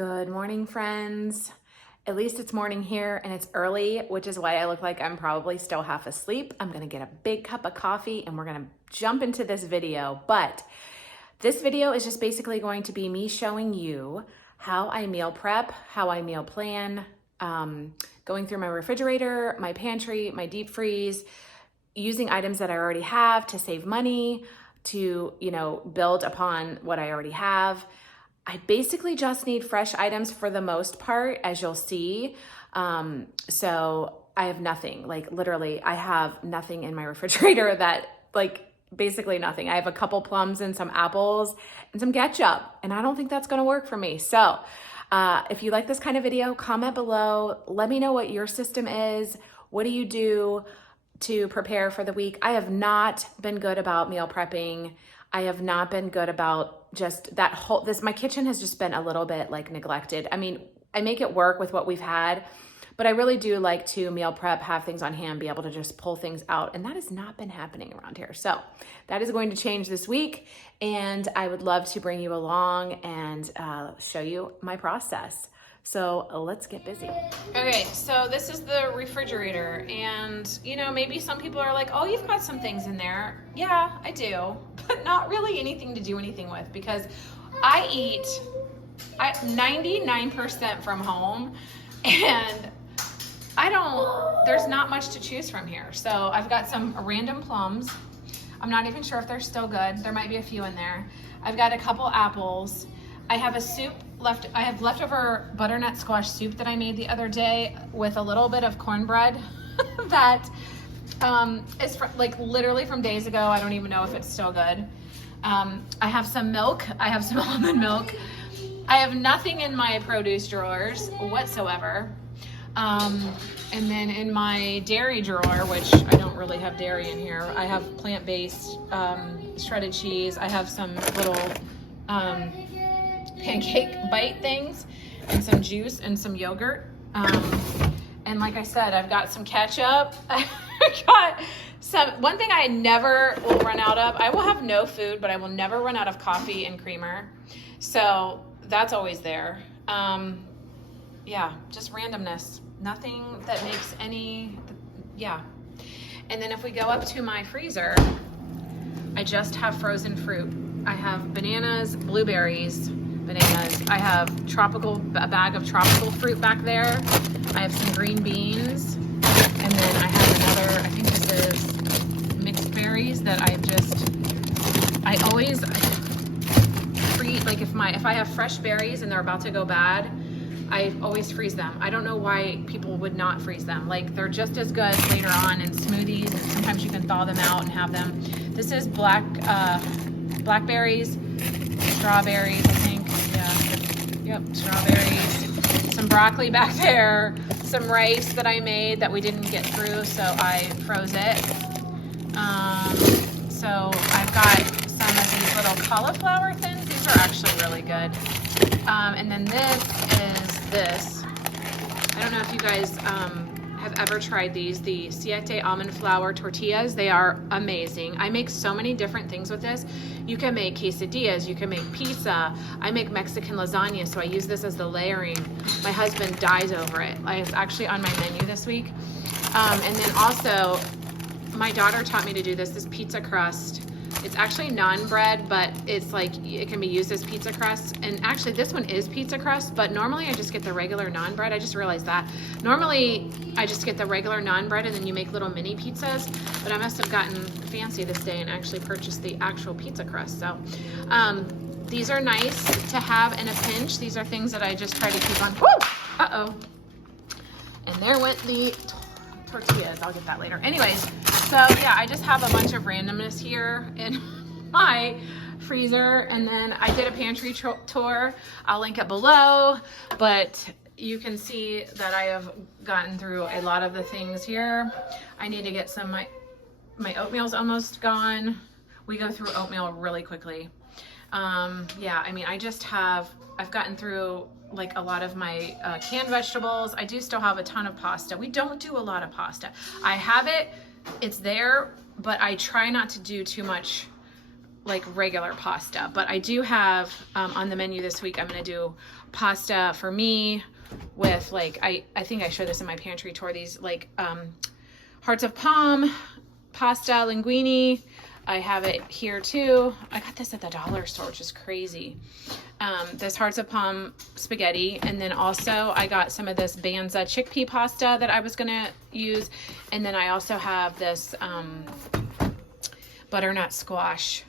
Good morning, friends. At least it's morning here and it's early, which is why I look like I'm probably still half asleep. I'm gonna get a big cup of coffee and we're gonna jump into this video. But this video is just basically going to be me showing you how I meal prep, how I meal plan, going through my refrigerator, my pantry, my deep freeze, using items that I already have to save money, to, build upon what I already have. I basically just need fresh items for the most part, as you'll see. So I have nothing, like literally I have nothing in my refrigerator basically nothing. I have a couple plums and some apples and some ketchup, and I don't think that's gonna work for me. So if you like this kind of video, comment below. Let me know what your system is. What do you do to prepare for the week? I have not been good about meal prepping. I have not been good about just that my kitchen has just been a little bit neglected. I mean, I make it work with what we've had, but I really do like to meal prep, have things on hand, be able to just pull things out. And that has not been happening around here. So that is going to change this week. And I would love to bring you along and show you my process. So let's get busy. Okay, so this is the refrigerator, and maybe some people are like, oh, you've got some things in there. Yeah, I do, but not really anything to do anything with, because I eat 99% from home, and there's not much to choose from here. So I've got some random plums. I'm not even sure if they're still good. There might be a few in there. I've got a couple apples. I have a soup left. I have leftover butternut squash soup that I made the other day with a little bit of cornbread that is literally from days ago. I don't even know if it's still good. I have some milk. I have some almond milk. I have nothing in my produce drawers whatsoever. And then in my dairy drawer, which I don't really have dairy in here, I have plant-based shredded cheese. I have some little pancake bite things and some juice and some yogurt. And like I said, I've got some ketchup. I got one thing I never will run out of. I will have no food, but I will never run out of coffee and creamer. So that's always there. Yeah, just randomness. Nothing that makes any, yeah. And then if we go up to my freezer, I just have frozen fruit. I have bananas, blueberries, I have a bag of tropical fruit back there. I have some green beans, and then I have another, I think this is mixed berries that I always freeze, if I have fresh berries and they're about to go bad, I always freeze them. I don't know why people would not freeze them. They're just as good later on in smoothies, and sometimes you can thaw them out and have them. This is blackberries, strawberries, I think. Yep, strawberries, some broccoli back there, some rice that I made that we didn't get through, so I froze it. So I've got some of these little cauliflower thins. These are actually really good. And then this. I don't know if you guys have ever tried these, the Siete almond flour tortillas. They are amazing. I make so many different things with this. You can make quesadillas, you can make pizza. I make Mexican lasagna, so I use this as the layering. My husband dies over it. It's actually on my menu this week. And then also, my daughter taught me to do this pizza crust. It's actually naan bread, but it can be used as pizza crust. And actually this one is pizza crust, but normally I just get the regular naan bread. I just realized that. Normally I just get the regular naan bread and then you make little mini pizzas, but I must have gotten fancy this day and actually purchased the actual pizza crust. So these are nice to have in a pinch. These are things that I just try to keep on. Woo! Uh-oh. And there went the tortillas. I'll get that later. Anyways, so yeah, I just have a bunch of randomness here in my freezer. And then I did a pantry tour. I'll link it below, but you can see that I have gotten through a lot of the things here. I need to get some, my oatmeal's almost gone. We go through oatmeal really quickly. Yeah, I mean, I've gotten through a lot of my canned vegetables. I do still have a ton of pasta. We don't do a lot of pasta. I have it, it's there, but I try not to do too much like regular pasta, but I do have on the menu this week, I'm gonna do pasta for me with like, I think I showed this in my pantry tour, these like hearts of palm pasta linguine. I have it here too. I got this at the dollar store, which is crazy. This hearts of palm spaghetti, and then also I got some of this Banza chickpea pasta that I was gonna use, and then I also have this butternut squash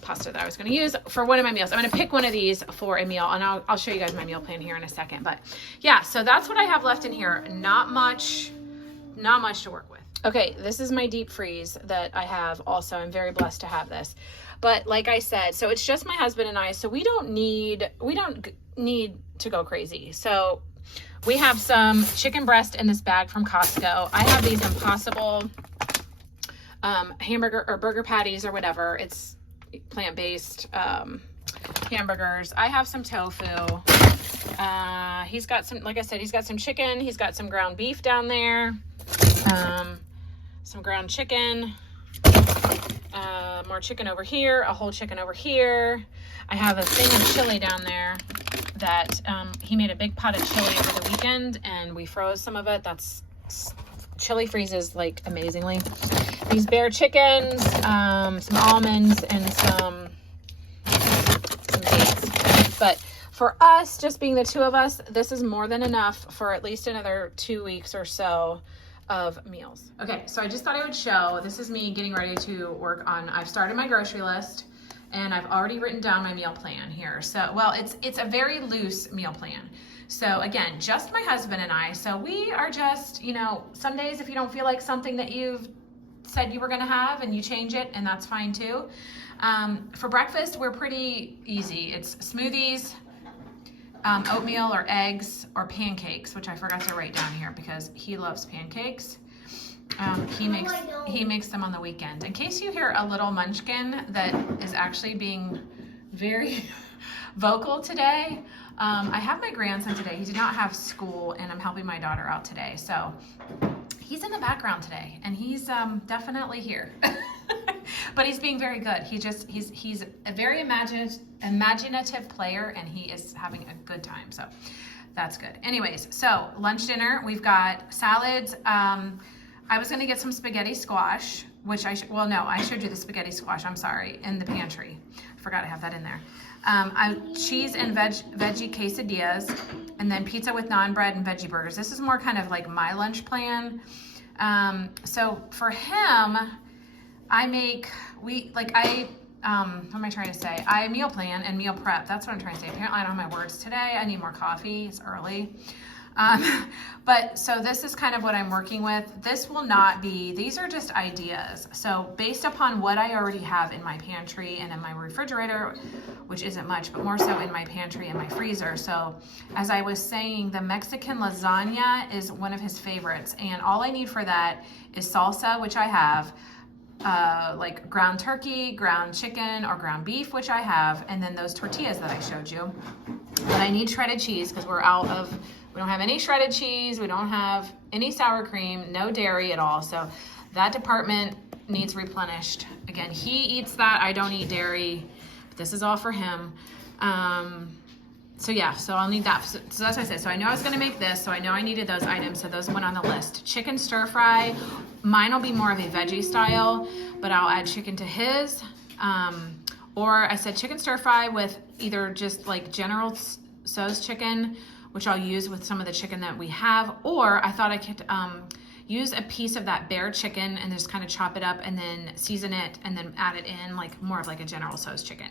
pasta that I was going to use for one of my meals. I'm going to pick one of these for a meal, and I'll show you guys my meal plan here in a second. But yeah, so that's what I have left in here. Not much to work with. Okay, this is my deep freeze that I have also. I'm very blessed to have this. But like I said, so it's just my husband and I, so we don't need to go crazy. So we have some chicken breast in this bag from Costco. I have these Impossible hamburger or burger patties or whatever. It's plant-based hamburgers. I have some tofu. He's got some, like I said, he's got some chicken. He's got some ground beef down there. Some ground chicken. More chicken over here. A whole chicken over here. I have a thing of chili down there that he made a big pot of chili over the weekend, and we froze some of it. Chili freezes like amazingly. These bear chickens, some almonds, and some dates. But for us, just being the two of us, this is more than enough for at least another 2 weeks or so of meals. Okay, so I just thought I would show, this is me getting ready to work on, I've started my grocery list, and I've already written down my meal plan here. So, well, it's a very loose meal plan. So again, just my husband and I. So we are just, you know, some days if you don't feel like something that you've said you were gonna have and you change it, and that's fine too. For breakfast, we're pretty easy. It's smoothies, oatmeal or eggs or pancakes, which I forgot to write down here because he loves pancakes. He makes them on the weekend. In case you hear a little munchkin that is actually being very vocal today, I have my grandson today. He did not have school, and I'm helping my daughter out today. So he's in the background today, and he's definitely here. But he's being very good. He's a very imaginative player, and he is having a good time. So that's good. Anyways, so lunch, dinner, we've got salads. I was gonna get some spaghetti squash, which I showed you the spaghetti squash, I'm sorry, in the pantry. I forgot to have that in there. Cheese and veggie quesadillas, and then pizza with naan bread and veggie burgers. This is more kind of like my lunch plan. So for him, what am I trying to say? I meal plan and meal prep. That's what I'm trying to say. Apparently I don't have my words today. I need more coffee. It's early. But so this is kind of what I'm working with. This will not be, these are just ideas. So based upon what I already have in my pantry and in my refrigerator, which isn't much, but more so in my pantry and my freezer. So as I was saying, the Mexican lasagna is one of his favorites. And all I need for that is salsa, which I have, like ground turkey, ground chicken, or ground beef, which I have, and then those tortillas that I showed you. But I need shredded cheese because we don't have any shredded cheese, we don't have any sour cream, no dairy at all. So that department needs replenished. Again, he eats that, I don't eat dairy, but this is all for him. So yeah, so I'll need that. So as I said, so I know I was gonna make this, so I know I needed those items, so those went on the list. Chicken stir fry, mine will be more of a veggie style, but I'll add chicken to his. Or I said chicken stir fry with either just like General Tso's chicken, which I'll use with some of the chicken that we have, or I thought I could use a piece of that bear chicken and just kind of chop it up and then season it and then add it in like more of like a General Tso's chicken.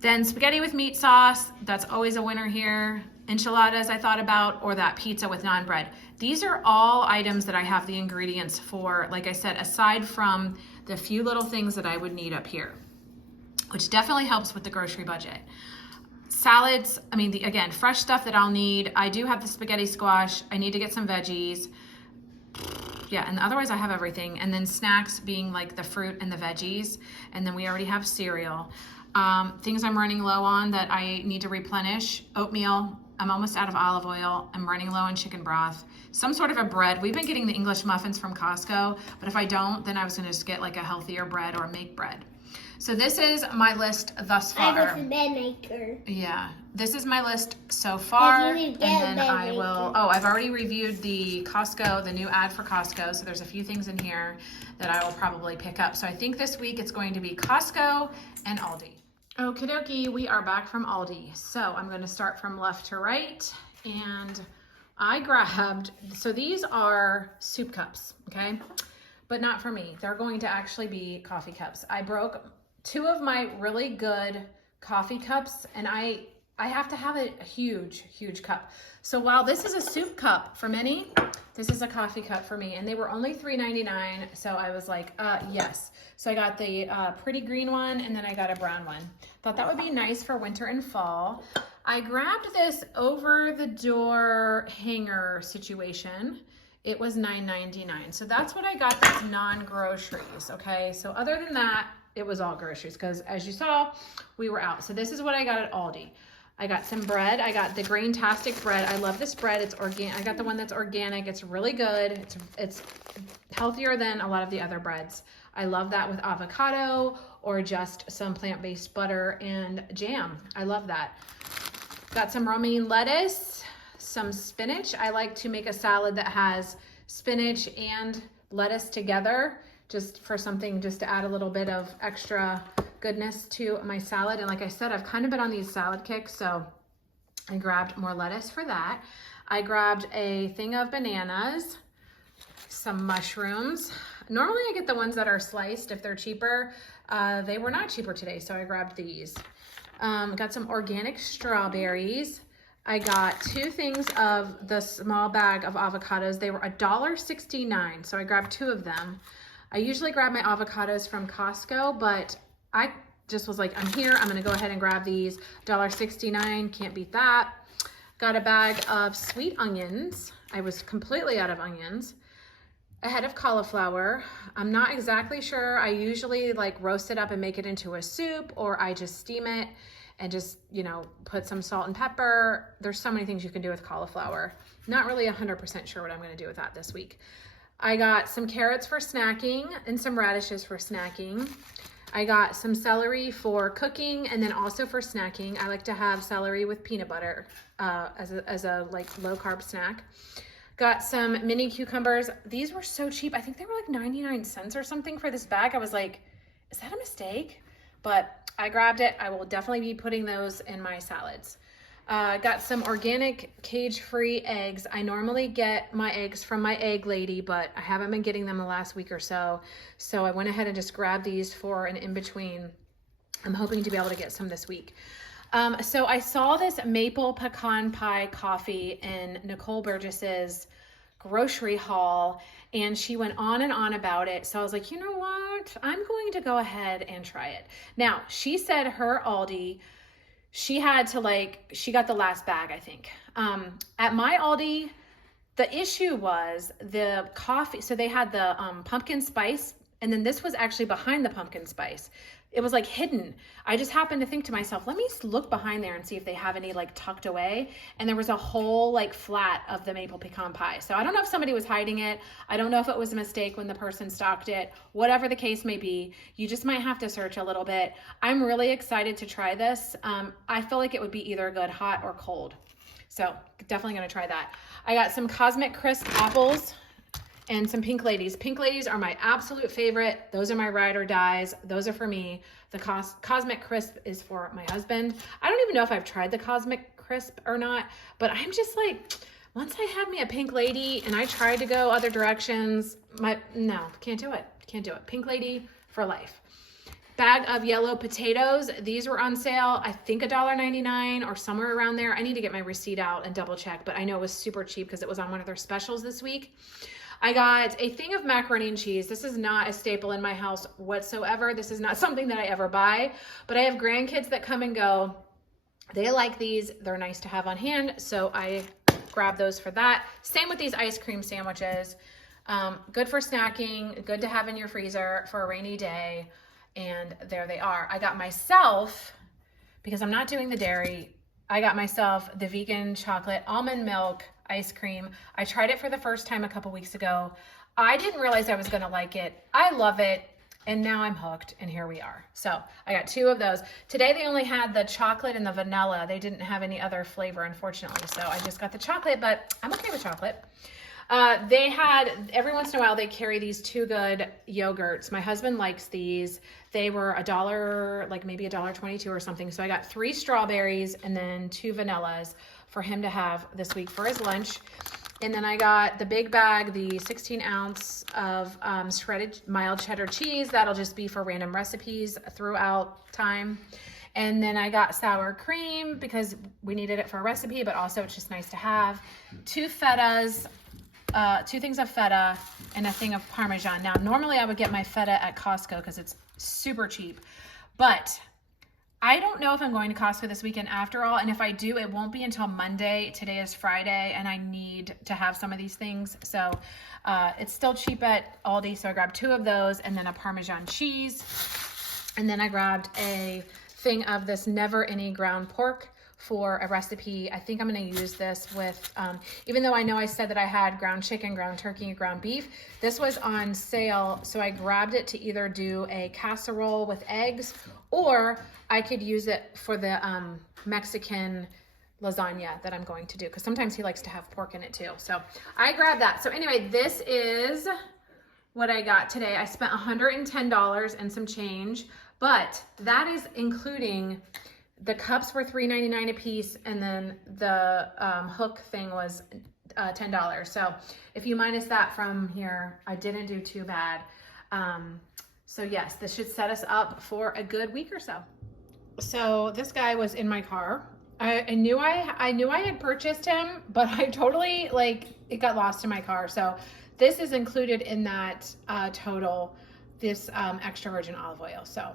Then spaghetti with meat sauce, that's always a winner here. Enchiladas I thought about, or that pizza with naan bread. These are all items that I have the ingredients for, like I said, aside from the few little things that I would need up here, which definitely helps with the grocery budget. Salads, I mean, again, fresh stuff that I'll need. I do have the spaghetti squash. I need to get some veggies. Yeah, and otherwise I have everything. And then snacks being like the fruit and the veggies. And then we already have cereal. Things I'm running low on that I need to replenish. Oatmeal, I'm almost out of olive oil. I'm running low on chicken broth. Some sort of a bread. We've been getting the English muffins from Costco, but if I don't, then I was gonna just get like a healthier bread or make bread. So this is my list thus far. I was a bed maker. Yeah, this is my list so far. If you And get then bed I will, maker. oh, I've already reviewed the Costco, the new ad for Costco. So there's a few things in here that I will probably pick up. So I think this week it's going to be Costco and Aldi. Okie dokie, we are back from Aldi. So I'm going to start from left to right. And I grabbed, so these are soup cups, okay? But not for me. They're going to actually be coffee cups. I broke 2 of my really good coffee cups, and I have to have a huge cup. So while this is a soup cup for many, this is a coffee cup for me, and they were only $3.99. So I was like, yes. So I got the pretty green one, and then I got a brown one. Thought that would be nice for winter and fall. I grabbed this over the door hanger situation. It was $9.99. So that's what I got that's non-groceries, okay? So other than that, it was all groceries because as you saw, we were out. So this is what I got at Aldi. I got some bread. I got the Grain-tastic bread. I love this bread. It's organic. I got the one that's organic. It's really good. It's healthier than a lot of the other breads. I love that with avocado or just some plant-based butter and jam. I love that. Got some romaine lettuce, some spinach. I like to make a salad that has spinach and lettuce together, just for something, just to add a little bit of extra goodness to my salad. And like I said, I've kind of been on these salad kicks, so I grabbed more lettuce for that. I grabbed a thing of bananas, some mushrooms. Normally I get the ones that are sliced if they're cheaper. They were not cheaper today, so I grabbed these. Got some organic strawberries. I got 2 things of the small bag of avocados. They were $1.69, so I grabbed 2 of them. I usually grab my avocados from Costco, but I just was like, I'm here, I'm gonna go ahead and grab these. $1.69, can't beat that. Got a bag of sweet onions. I was completely out of onions. A head of cauliflower. I'm not exactly sure. I usually like roast it up and make it into a soup, or I just steam it and just, you know, put some salt and pepper. There's so many things you can do with cauliflower. Not really 100% sure what I'm gonna do with that this week. I got some carrots for snacking and some radishes for snacking. I got some celery for cooking and then also for snacking. I like to have celery with peanut butter as a like low carb snack. Got some mini cucumbers. These were so cheap. I think they were like 99 cents or something for this bag. I was like, is that a mistake? But I grabbed it. I will definitely be putting those in my salads. Got some organic cage-free eggs. I normally get my eggs from my egg lady, but I haven't been getting them the last week or so. So I went ahead and just grabbed these for an in-between. I'm hoping to be able to get some this week. So I saw this maple pecan pie coffee in Nicole Burgess's grocery haul, and she went on and on about it. So I was like, you know what? I'm going to go ahead and try it. Now, she said her Aldi, she had to she got the last bag, I think. At my Aldi, the issue was the coffee. So they had the pumpkin spice, and then this was actually behind the pumpkin spice. It was like hidden. I just happened to think to myself, let me look behind there and see if they have any like tucked away. And there was a whole like flat of the maple pecan pie. So I don't know if somebody was hiding it. I don't know if it was a mistake when the person stocked it. Whatever the case may be, you just might have to search a little bit. I'm really excited to try this. I feel like it would be either good hot or cold. So definitely gonna try that. I got some Cosmic Crisp apples and some Pink Ladies. Pink Ladies are my absolute favorite. Those are my ride or dies. Those are for me. The Cosmic Crisp is for my husband. I don't even know if I've tried the Cosmic Crisp or not, but I'm just like, once I had me a Pink Lady and I tried to go other directions, no, can't do it. Can't do it. Pink Lady for life. Bag of yellow potatoes. These were on sale, I think $1.99 or somewhere around there. I need to get my receipt out and double check, but I know it was super cheap because it was on one of their specials this week. I got a thing of macaroni and cheese. This is not a staple in my house whatsoever. This is not something that I ever buy, but I have grandkids that come and go. They like these. They're nice to have on hand, so I grab those for that. Same with these ice cream sandwiches. Good for snacking, good to have in your freezer for a rainy day, and there they are. I got myself, because I'm not doing the dairy, I got myself the vegan chocolate almond milk ice cream. I tried it for the first time a couple weeks ago. I didn't realize I was gonna like it. I love it. And now I'm hooked, and here we are. So I got 2 of those. Today they only had the chocolate and the vanilla. They didn't have any other flavor, unfortunately. So I just got the chocolate, but I'm okay with chocolate. They had, every once in a while, they carry these 2 Good yogurts. My husband likes these. They were $1, like maybe $1.22 or something. So I got 3 strawberries and then 2 vanillas for him to have this week for his lunch. And then I got the big bag, the 16 ounce of shredded mild cheddar cheese. That'll just be for random recipes throughout time. And then I got sour cream because we needed it for a recipe, but also it's just nice to have. 2 fetas, 2 things of feta and a thing of Parmesan. Now, normally I would get my feta at Costco because it's super cheap, but I don't know if I'm going to Costco this weekend after all, and if I do, it won't be until Monday. Today is Friday, and I need to have some of these things. So it's still cheap at Aldi, so I grabbed 2 of those and then a Parmesan cheese. And then I grabbed a thing of this never any ground pork for a recipe. I think I'm going to use this with, even though I know I said that I had ground chicken, ground turkey, and ground beef, this was on sale, so I grabbed it to either do a casserole with eggs, or I could use it for the Mexican lasagna that I'm going to do, because sometimes he likes to have pork in it too. So I grabbed that. So anyway, this is what I got today. I spent $110 and some change, but that is including the cups were $3.99 a piece, and then the hook thing was $10. So if you minus that from here, I didn't do too bad. So yes, this should set us up for a good week or so. So this guy was in my car. I knew I had purchased him, but I totally, it got lost in my car. So this is included in that total, this extra virgin olive oil. So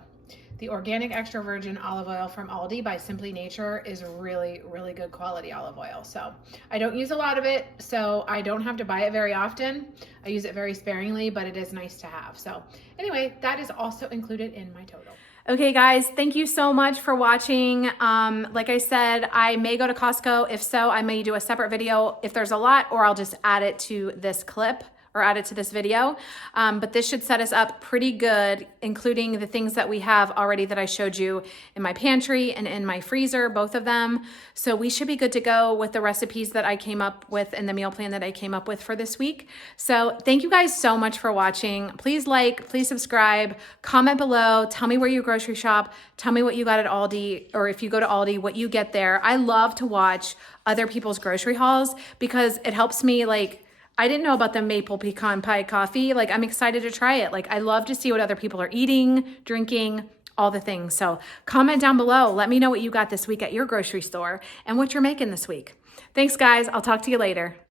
the organic extra virgin olive oil from Aldi by Simply Nature is really, really good quality olive oil. So I don't use a lot of it, so I don't have to buy it very often. I use it very sparingly, but it is nice to have. So anyway, that is also included in my total. Okay guys, thank you so much for watching. Like I said, I may go to Costco. If so, I may do a separate video if there's a lot, or I'll just add it to this clip or add it to this video. But this should set us up pretty good, including the things that we have already that I showed you in my pantry and in my freezer, both of them. So we should be good to go with the recipes that I came up with and the meal plan that I came up with for this week. So thank you guys so much for watching. Please like, please subscribe, comment below, tell me where you grocery shop, tell me what you got at Aldi, or if you go to Aldi, what you get there. I love to watch other people's grocery hauls because it helps me, I didn't know about the maple pecan pie coffee. I'm excited to try it. I love to see what other people are eating, drinking, all the things. So comment down below. Let me know what you got this week at your grocery store and what you're making this week. Thanks guys. I'll talk to you later.